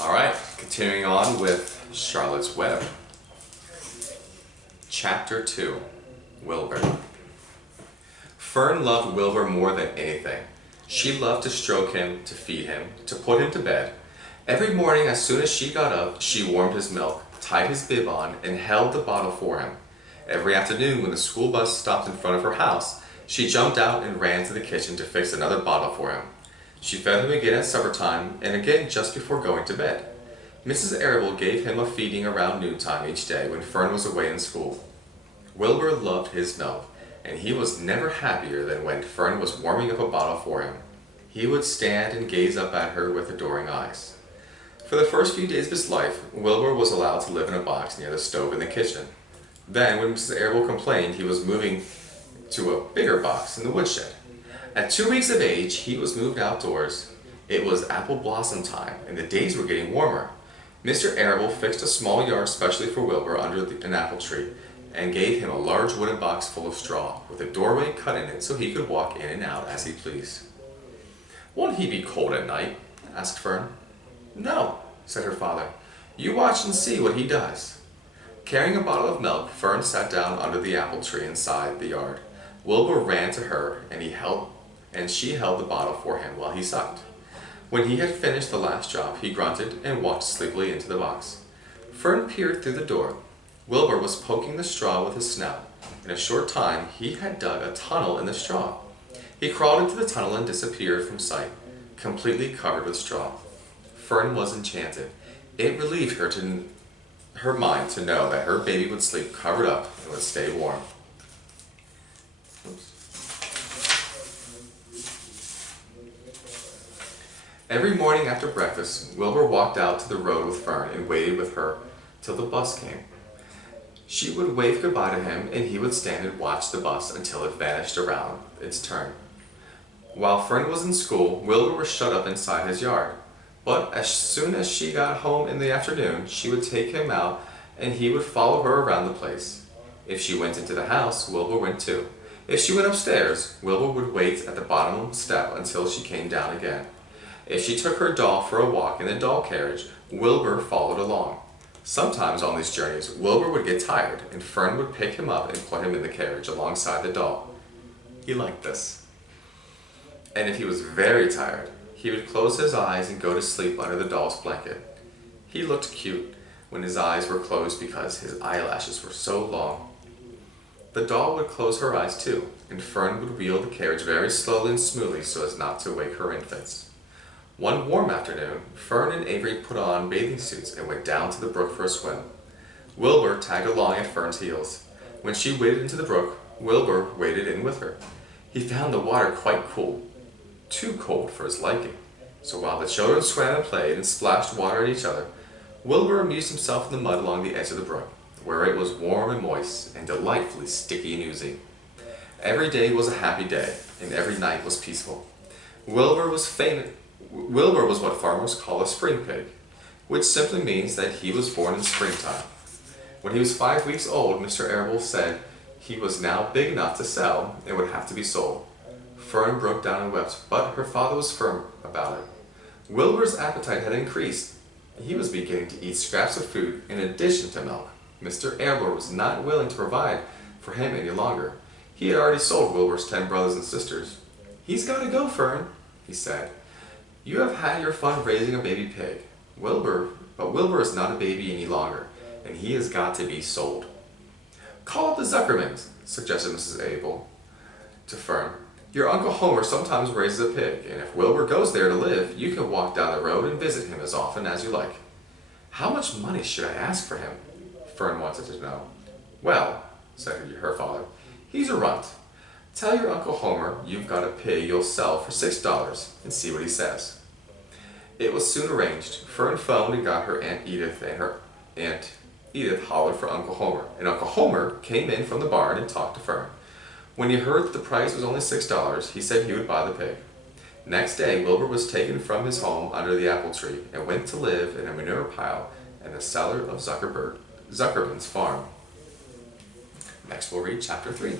Alright, continuing on with Charlotte's Web. Chapter 2, Wilbur. Fern loved Wilbur more than anything. She loved to stroke him, to feed him, to put him to bed. Every morning as soon as she got up, she warmed his milk, tied his bib on, and held the bottle for him. Every afternoon when the school bus stopped in front of her house, she jumped out and ran to the kitchen to fix another bottle for him. She fed him again at supper time, and again just before going to bed. Mrs. Arable gave him a feeding around noontime each day when Fern was away in school. Wilbur loved his milk, and he was never happier than when Fern was warming up a bottle for him. He would stand and gaze up at her with adoring eyes. For the first few days of his life, Wilbur was allowed to live in a box near the stove in the kitchen. Then, when Mrs. Arable complained, he was moving to a bigger box in the woodshed. At 2 weeks of age, he was moved outdoors. It was apple blossom time, and the days were getting warmer. Mr. Arable fixed a small yard specially for Wilbur under an apple tree, and gave him a large wooden box full of straw, with a doorway cut in it so he could walk in and out as he pleased. "Won't he be cold at night?" asked Fern. "No," said her father. "You watch and see what he does." Carrying a bottle of milk, Fern sat down under the apple tree inside the yard. Wilbur ran to her, and she held the bottle for him while he sucked. When he had finished the last drop, he grunted and walked sleepily into the box. Fern peered through the door. Wilbur was poking the straw with his snout. In a short time, he had dug a tunnel in the straw. He crawled into the tunnel and disappeared from sight, completely covered with straw. Fern was enchanted. It relieved her mind to know that her baby would sleep covered up and would stay warm. Every morning after breakfast, Wilbur walked out to the road with Fern and waited with her till the bus came. She would wave goodbye to him, and he would stand and watch the bus until it vanished around its turn. While Fern was in school, Wilbur was shut up inside his yard. But as soon as she got home in the afternoon, she would take him out, and he would follow her around the place. If she went into the house, Wilbur went too. If she went upstairs, Wilbur would wait at the bottom step until she came down again. If she took her doll for a walk in the doll carriage, Wilbur followed along. Sometimes on these journeys, Wilbur would get tired, and Fern would pick him up and put him in the carriage alongside the doll. He liked this. And if he was very tired, he would close his eyes and go to sleep under the doll's blanket. He looked cute when his eyes were closed because his eyelashes were so long. The doll would close her eyes too, and Fern would wheel the carriage very slowly and smoothly so as not to wake her infants. One warm afternoon, Fern and Avery put on bathing suits and went down to the brook for a swim. Wilbur tagged along at Fern's heels. When she waded into the brook, Wilbur waded in with her. He found the water quite cool, too cold for his liking. So while the children swam and played and splashed water at each other, Wilbur amused himself in the mud along the edge of the brook, where it was warm and moist and delightfully sticky and oozy. Every day was a happy day, and every night was peaceful. Wilbur was what farmers call a spring pig, which simply means that he was born in springtime. When he was 5 weeks old, Mr. Arable said he was now big enough to sell and would have to be sold. Fern broke down and wept, but her father was firm about it. Wilbur's appetite had increased. He was beginning to eat scraps of food in addition to milk. Mr. Arable was not willing to provide for him any longer. He had already sold Wilbur's 10 brothers and sisters. "He's got to go, Fern," he said. "You have had your fun raising a baby pig. But Wilbur is not a baby any longer, and he has got to be sold." "Call up the Zuckermans," suggested Mrs. Arable to Fern. "Your Uncle Homer sometimes raises a pig, and if Wilbur goes there to live, you can walk down the road and visit him as often as you like." "How much money should I ask for him?" Fern wanted to know. "Well," said her father, "he's a runt. Tell your Uncle Homer you've got a pig you'll sell for $6 and see what he says." It was soon arranged. Fern phoned and got her Aunt Edith, and her Aunt Edith hollered for Uncle Homer, and Uncle Homer came in from the barn and talked to Fern. When he heard that the price was only $6, he said he would buy the pig. Next day, Wilbur was taken from his home under the apple tree and went to live in a manure pile in the cellar of Zuckerman's farm. Next we'll read chapter 3.